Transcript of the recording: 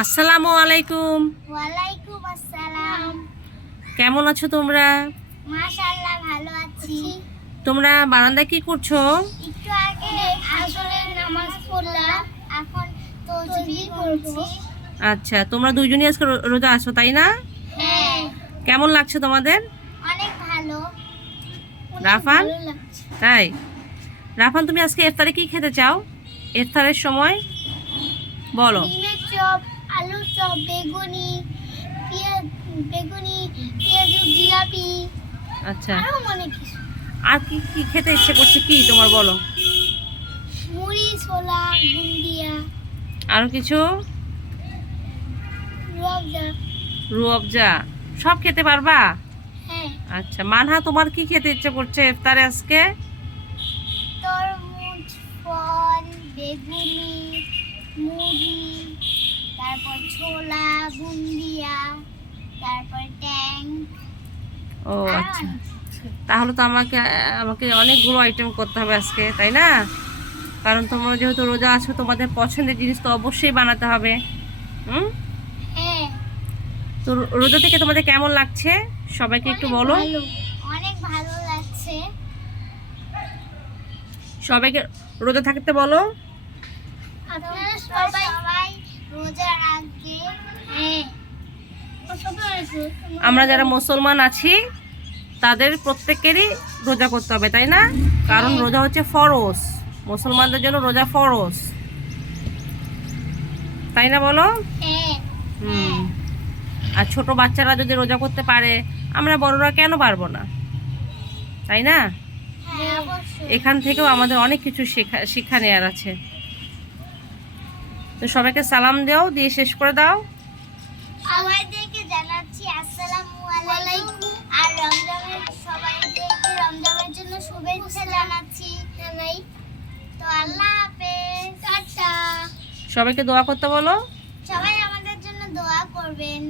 আসসালামু আলাইকুম। ওয়ালাইকুম আসসালাম। কেমন আছো তোমরা? মাশাআল্লাহ ভালো আছি। তোমরা বারান্দায় কি করছো? একটু আগে আসরের নামাজ পড়লাম, এখন তাসবিহ পড়ছি। আচ্ছা, তোমরা দুইজনই আজকে রোজা আছো তাই না? হ্যাঁ, কেমন লাগছে তোমাদের? অনেক ভালো। রাফান? ভালো লাগছে। তাই? রাফান, তুমি আজকে ইফতারে কি খেতে চাও? ইফতারের সময় বলো। ডিমের চপ, আলুর চপ, বেগুনি, পেঁয়াজু জিলাপি, আচ্ছা, আরো অনেক কিছু। আর কি কি খেতে ইচ্ছে করছে কি তোমার বলো? মুড়ি, ছোলা, বুন্দিয়া, আরো কিছু? রুয়াবজা। রুয়াবজা সব খেতে পারবা? হ্যাঁ, আচ্ছা, মানহা, তোমার কি খেতে ইচ্ছে করছে ইফতারে আজকে? তরমুজ, ফল, বেগুনি, মুড়ি, তারপর ছোলা, বুন্দিয়া, তারপর ট্যাং। ও আচ্ছা, তাহলে তো আমাকে আমাকে অনেকগুলো আইটেম করতে হবে আজকে, তাই না? কারণ তোমরা যেহেতু রোজা আছো, তোমাদের পছন্দের জিনিস তো অবশ্যই বানাতে হবে। হুম। হ্যাঁ, তো রোজা থেকে তোমাদের কেমন লাগছে সবাইকে একটু অনেক বলো। ভালো, অনেক ভালো লাগছে। সবাইকে রোজা থাকতে বলো। আপনারা সবাই রোজা রাখবে। হ্যাঁ, আমরা যারা মুসলমান আছি তাদের প্রত্যেকেরই রোজা করতে হবে, তাই না? কারণ রোজা হচ্ছে ফরজ, মুসলমানদের জন্য রোজা ফরজ, তাই না বলো? হ্যাঁ, হুম। আর ছোট বাচ্চারা যদি রোজা করতে পারে, আমরা বড়রা কেন পারবো না, তাই না? হ্যাঁ, অবশ্যই। এখান থেকেও আমাদের অনেক কিছু শিক্ষা নেওয়ার আছে। তো সবাইকে সালাম দাও, দিয়ে শেষ করে দাও। সবাইকে জানাচ্ছি আসসালামু আলাইকুম। আর সবাইকে রমজানের জন্য শুভেচ্ছা জানাচ্ছি। তো আল্লাহ হাফেজ, টাটা। সবাইকে দোয়া করতে বলো। সবাই আমাদের জন্য দোয়া করবেন।